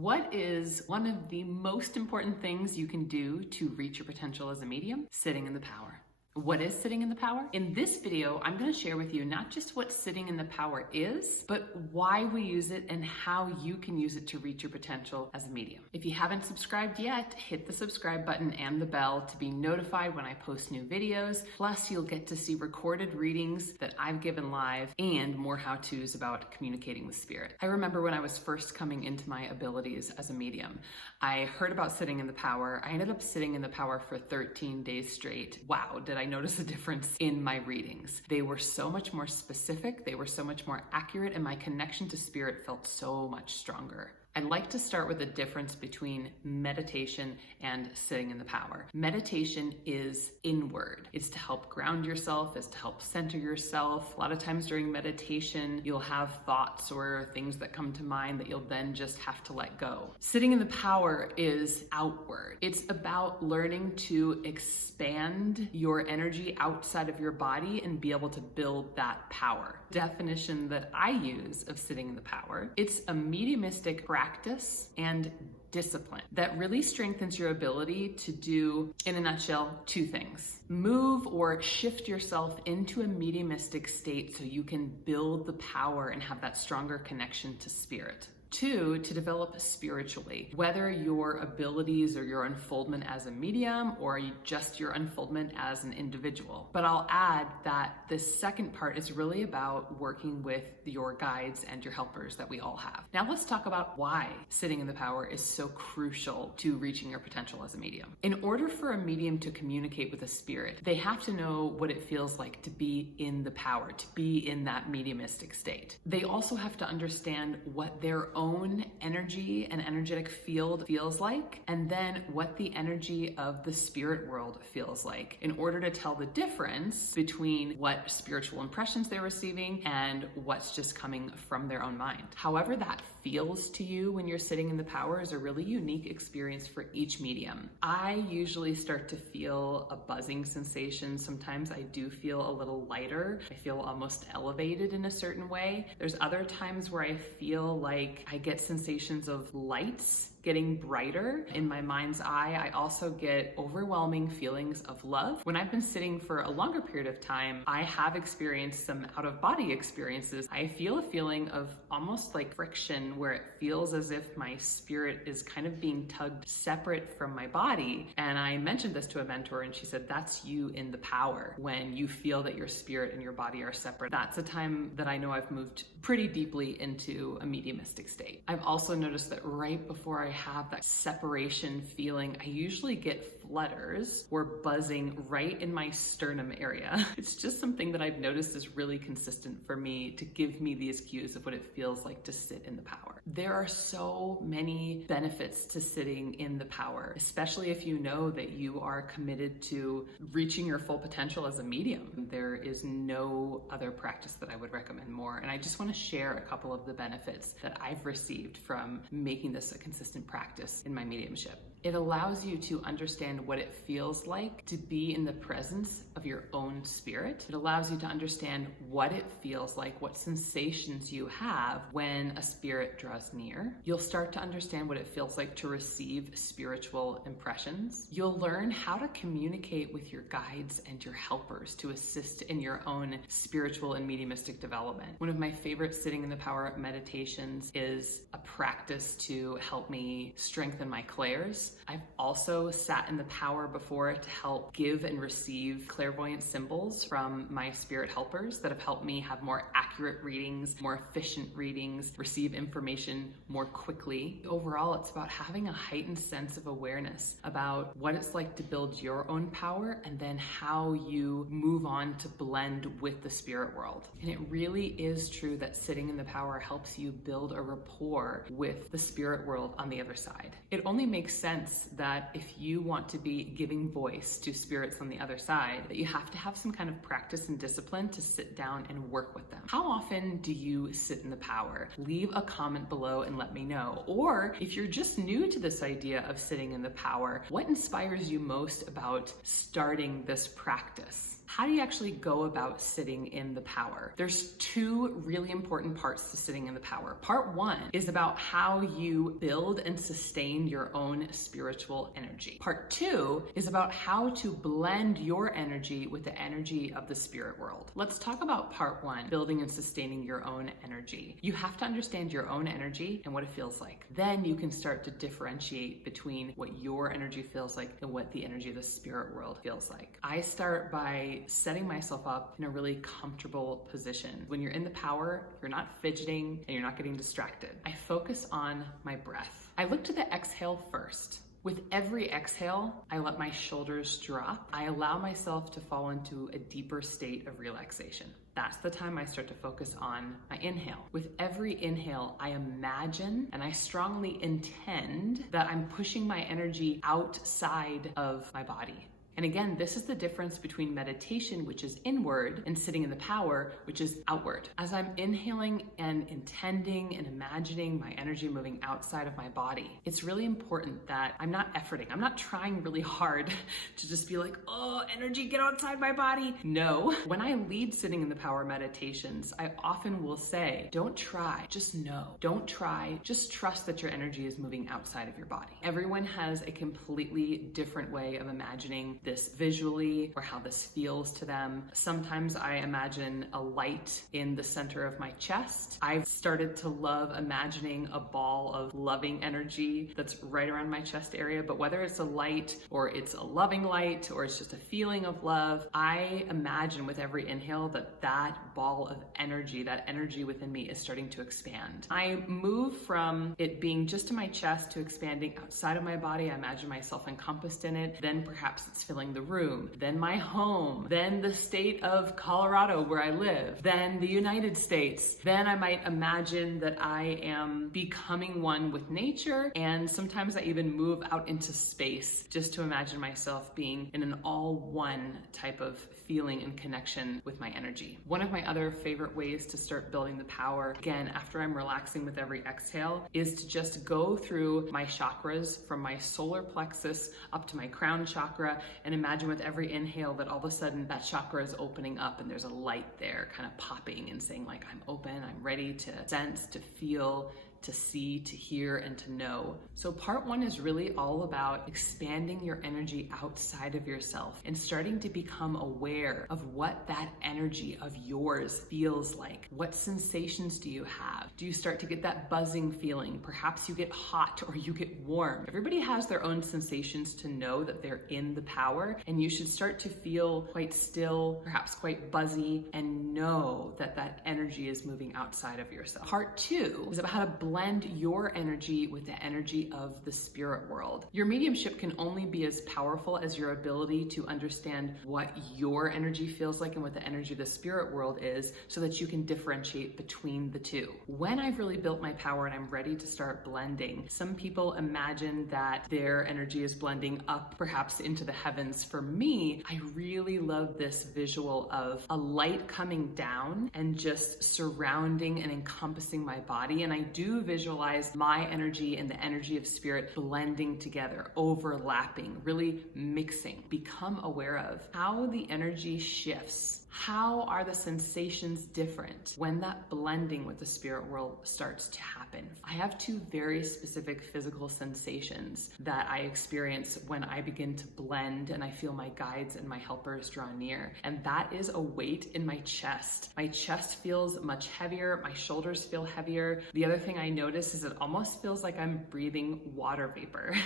What is one of the most important things you can do to reach your potential as a medium? Sitting in the power. What is sitting in the power? In this video, I'm going to share with you not just what sitting in the power is, but why we use it and how you can use it to reach your potential as a medium. If you haven't subscribed yet, hit the subscribe button and the bell to be notified when I post new videos. Plus, you'll get to see recorded readings that I've given live and more how-tos about communicating with spirit. I remember when I was first coming into my abilities as a medium, I heard about sitting in the power. I ended up sitting in the power for 13 days straight. Wow, did I notice a difference in my readings. They were so much more specific, they were so much more accurate, and my connection to spirit felt so much stronger. I'd like to start with the difference between meditation and sitting in the power. Meditation is inward. It's to help ground yourself, it's to help center yourself. A lot of times during meditation, you'll have thoughts or things that come to mind that you'll then just have to let go. Sitting in the power is outward. It's about learning to expand your energy outside of your body and be able to build that power. Definition that I use of sitting in the power, it's a mediumistic practice and discipline that really strengthens your ability to do, in a nutshell, two things. Move or shift yourself into a mediumistic state so you can build the power and have that stronger connection to spirit. Two, to develop spiritually, whether your abilities or your unfoldment as a medium or just your unfoldment as an individual. But I'll add that this second part is really about working with your guides and your helpers that we all have. Now let's talk about why sitting in the power is so crucial to reaching your potential as a medium. In order for a medium to communicate with a spirit, they have to know what it feels like to be in the power, to be in that mediumistic state. They also have to understand what their own energy and energetic field feels like, and then what the energy of the spirit world feels like in order to tell the difference between what spiritual impressions they're receiving and what's just coming from their own mind. However that feels to you when you're sitting in the power is a really unique experience for each medium. I usually start to feel a buzzing sensation. Sometimes I do feel a little lighter. I feel almost elevated in a certain way. There's other times where I feel like I get sensations of lights getting brighter in my mind's eye. I also get overwhelming feelings of love. When I've been sitting for a longer period of time, I have experienced some out-of-body experiences. I feel a feeling of almost like friction where it feels as if my spirit is kind of being tugged separate from my body. And I mentioned this to a mentor and she said, that's you in the power. When you feel that your spirit and your body are separate, that's a time that I know I've moved pretty deeply into a mediumistic state. I've also noticed that right before I have that separation feeling, I usually get flutters or buzzing right in my sternum area. It's just something that I've noticed is really consistent for me to give me these cues of what it feels like to sit in the power. There are so many benefits to sitting in the power, especially if you know that you are committed to reaching your full potential as a medium. There is no other practice that I would recommend more. And I just want to share a couple of the benefits that I've received from making this a consistent practice in my mediumship. It allows you to understand what it feels like to be in the presence of your own spirit. It allows you to understand what it feels like, what sensations you have when a spirit draws near. You'll start to understand what it feels like to receive spiritual impressions. You'll learn how to communicate with your guides and your helpers to assist in your own spiritual and mediumistic development. One of my favorite sitting in the power meditations is a practice to help me strengthen my clairs. I've also sat in the power before to help give and receive clairvoyant symbols from my spirit helpers that have helped me have more accurate readings, more efficient readings, receive information more quickly. Overall, it's about having a heightened sense of awareness about what it's like to build your own power and then how you move on to blend with the spirit world. And it really is true that sitting in the power helps you build a rapport with the spirit world on the other side. It only makes sense sense that if you want to be giving voice to spirits on the other side, that you have to have some kind of practice and discipline to sit down and work with them. How often do you sit in the power? Leave a comment below and let me know. Or if you're just new to this idea of sitting in the power, what inspires you most about starting this practice? How do you actually go about sitting in the power? There's two really important parts to sitting in the power. Part one is about how you build and sustain your own spiritual energy. Part two is about how to blend your energy with the energy of the spirit world. Let's talk about part one, building and sustaining your own energy. You have to understand your own energy and what it feels like. Then you can start to differentiate between what your energy feels like and what the energy of the spirit world feels like. I start by setting myself up in a really comfortable position. When you're in the power, you're not fidgeting and you're not getting distracted. I focus on my breath. I look to the exhale first. With every exhale, I let my shoulders drop. I allow myself to fall into a deeper state of relaxation. That's the time I start to focus on my inhale. With every inhale, I imagine and I strongly intend that I'm pushing my energy outside of my body. And again, this is the difference between meditation, which is inward, and sitting in the power, which is outward. As I'm inhaling and intending and imagining my energy moving outside of my body, it's really important that I'm not efforting. I'm not trying really hard to just be like, oh, energy, get outside my body. No. When I lead sitting in the power meditations, I often will say, don't try, just know. Don't try, just trust that your energy is moving outside of your body. Everyone has a completely different way of imagining this visually or how this feels to them. Sometimes I imagine a light in the center of my chest. I've started to love imagining a ball of loving energy that's right around my chest area, but whether it's a light or it's a loving light or it's just a feeling of love, I imagine with every inhale that that ball of energy, that energy within me is starting to expand. I move from it being just in my chest to expanding outside of my body. I imagine myself encompassed in it. Then perhaps it's filling the room, then my home, then the state of Colorado where I live, then the United States. Then I might imagine that I am becoming one with nature, and sometimes I even move out into space just to imagine myself being in an all-one type of feeling and connection with my energy. One of my other favorite ways to start building the power, again, after I'm relaxing with every exhale, is to just go through my chakras from my solar plexus up to my crown chakra and imagine with every inhale that all of a sudden that chakra is opening up and there's a light there kind of popping and saying like, I'm open, I'm ready to sense, to feel, to see, to hear, and to know. So part one is really all about expanding your energy outside of yourself and starting to become aware of what that energy of yours feels like. What sensations do you have? Do you start to get that buzzing feeling? Perhaps you get hot or you get warm. Everybody has their own sensations to know that they're in the power, and you should start to feel quite still, perhaps quite buzzy, and know that that energy is moving outside of yourself. Part two is about how to blend your energy with the energy of the spirit world. Your mediumship can only be as powerful as your ability to understand what your energy feels like and what the energy of the spirit world is, so that you can differentiate between the two. When I've really built my power and I'm ready to start blending, some people imagine that their energy is blending up perhaps into the heavens. For me, I really love this visual of a light coming down and just surrounding and encompassing my body. And I do visualize my energy and the energy of spirit blending together, overlapping, really mixing. Become aware of how the energy shifts. How are the sensations different when that blending with the spirit world starts to happen? I have two very specific physical sensations that I experience when I begin to blend and I feel my guides and my helpers draw near. And that is a weight in my chest. My chest feels much heavier. My shoulders feel heavier. The other thing I notice is it almost feels like I'm breathing water vapor.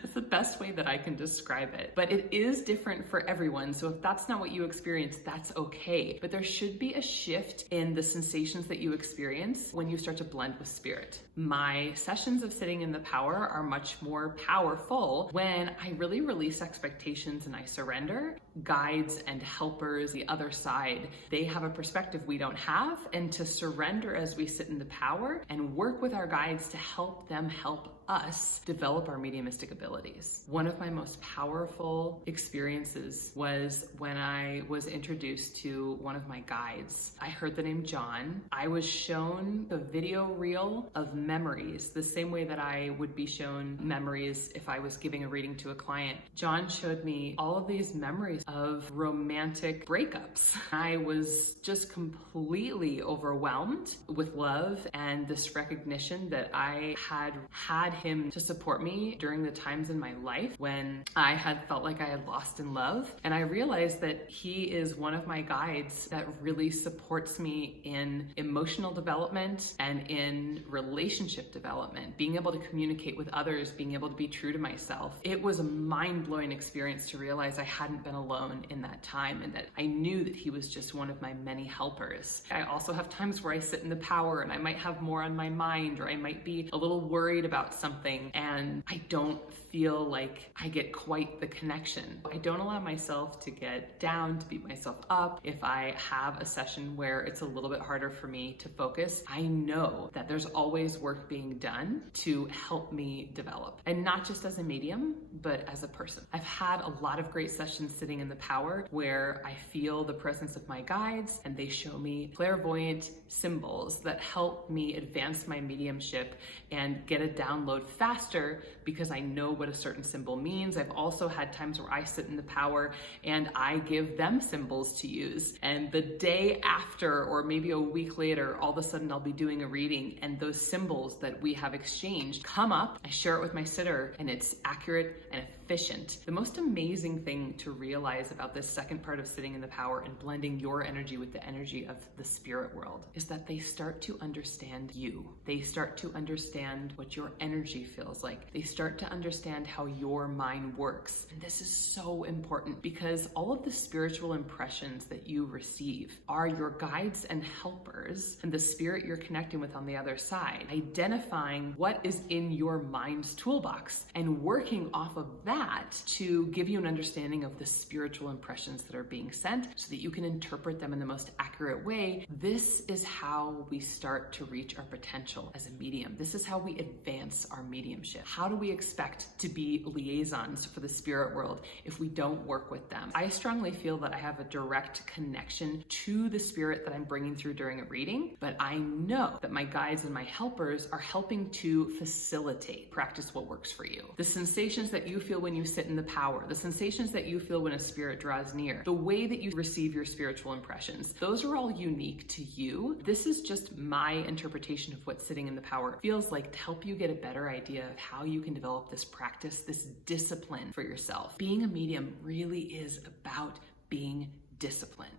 That's the best way that I can describe it. But it is different for everyone. So if that's not what you experience, that's okay. But there should be a shift in the sensations that you experience when you start to blend with spirit. My sessions of sitting in the power are much more powerful when I really release expectations and I surrender. Guides and helpers, the other side, they have a perspective we don't have, and to surrender as we sit in the power and work with our guides to help them help us develop our mediumistic abilities. One of my most powerful experiences was when I was introduced to one of my guides. I heard the name John. I was shown the video reel of memories, the same way that I would be shown memories if I was giving a reading to a client. John showed me all of these memories of romantic breakups. I was just completely overwhelmed with love and this recognition that I had him to support me during the times in my life when I had felt like I had lost in love. And I realized that he is one of my guides that really supports me in emotional development and in relationship development, being able to communicate with others, being able to be true to myself. It was a mind-blowing experience to realize I hadn't been alone in that time and that I knew that he was just one of my many helpers. I also have times where I sit in the power and I might have more on my mind, or I might be a little worried about something and I don't feel like I get quite the connection. I don't allow myself to get down, to beat myself up. If I have a session where it's a little bit harder for me to focus, I know that there's always work being done to help me develop. And not just as a medium, but as a person. I've had a lot of great sessions sitting in the power where I feel the presence of my guides and they show me clairvoyant symbols that help me advance my mediumship and get a download faster because I know what a certain symbol means. I've also had times where I sit in the power and I give them symbols to use. And the day after, or maybe a week later, all of a sudden I'll be doing a reading and those symbols that we have exchanged come up. I share it with my sitter and it's accurate and efficient. The most amazing thing to realize about this second part of sitting in the power and blending your energy with the energy of the spirit world is that they start to understand you. They start to understand what your energy feels like. They start to understand how your mind works. And this is so important because all of the spiritual impressions that you receive are your guides and helpers and the spirit you're connecting with on the other side, identifying what is in your mind's toolbox and working off of that to give you an understanding of the spiritual impressions that are being sent so that you can interpret them in the most accurate way. This is how we start to reach our potential as a medium. This is how we advance our mediumship. How do we expect to be liaisons for the spirit world if we don't work with them? I strongly feel that I have a direct connection to the spirit that I'm bringing through during a reading, but I know that my guides and my helpers are helping to facilitate, practice what works for you. The sensations that you feel when you sit in the power, the sensations that you feel when a spirit draws near, the way that you receive your spiritual impressions, those are all unique to you. This is just my interpretation of what sitting in the power feels like to help you get a better idea of how you can develop this practice, this discipline for yourself. Being a medium really is about being disciplined.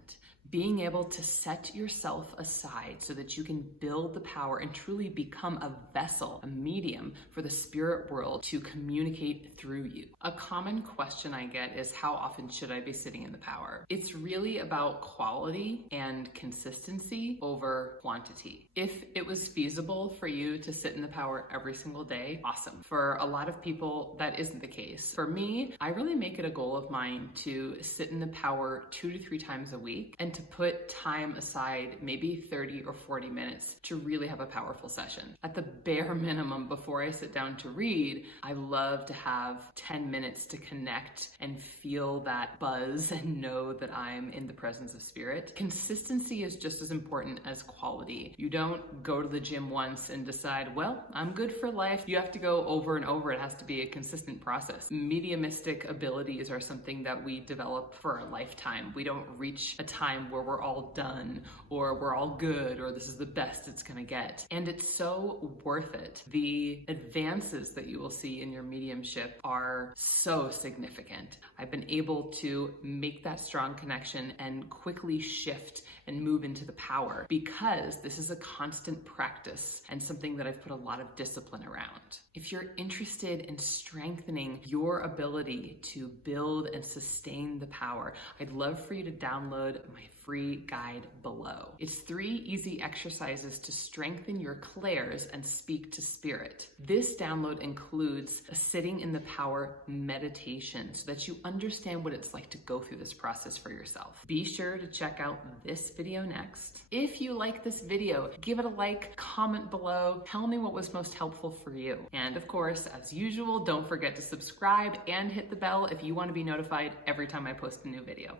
Being able to set yourself aside so that you can build the power and truly become a vessel, a medium for the spirit world to communicate through you. A common question I get is, how often should I be sitting in the power? It's really about quality and consistency over quantity. If it was feasible for you to sit in the power every single day, awesome. For a lot of people, that isn't the case. For me, I really make it a goal of mine to sit in the power 2 to 3 times a week and to put time aside, maybe 30 or 40 minutes to really have a powerful session. At the bare minimum, before I sit down to read, I love to have 10 minutes to connect and feel that buzz and know that I'm in the presence of spirit. Consistency is just as important as quality. You don't go to the gym once and decide, well, I'm good for life. You have to go over and over. It has to be a consistent process. Mediumistic abilities are something that we develop for a lifetime. We don't reach a time where we're all done or we're all good or this is the best it's gonna get. And it's so worth it. The advances that you will see in your mediumship are so significant. I've been able to make that strong connection and quickly shift and move into the power because this is a constant practice and something that I've put a lot of discipline around. If you're interested in strengthening your ability to build and sustain the power, I'd love for you to download my free guide below. It's 3 easy exercises to strengthen your clairs and speak to spirit. This download includes a sitting in the power meditation so that you understand what it's like to go through this process for yourself. Be sure to check out this video next. If you like this video, give it a like, comment below, tell me what was most helpful for you. And of course, as usual, don't forget to subscribe and hit the bell if you want to be notified every time I post a new video.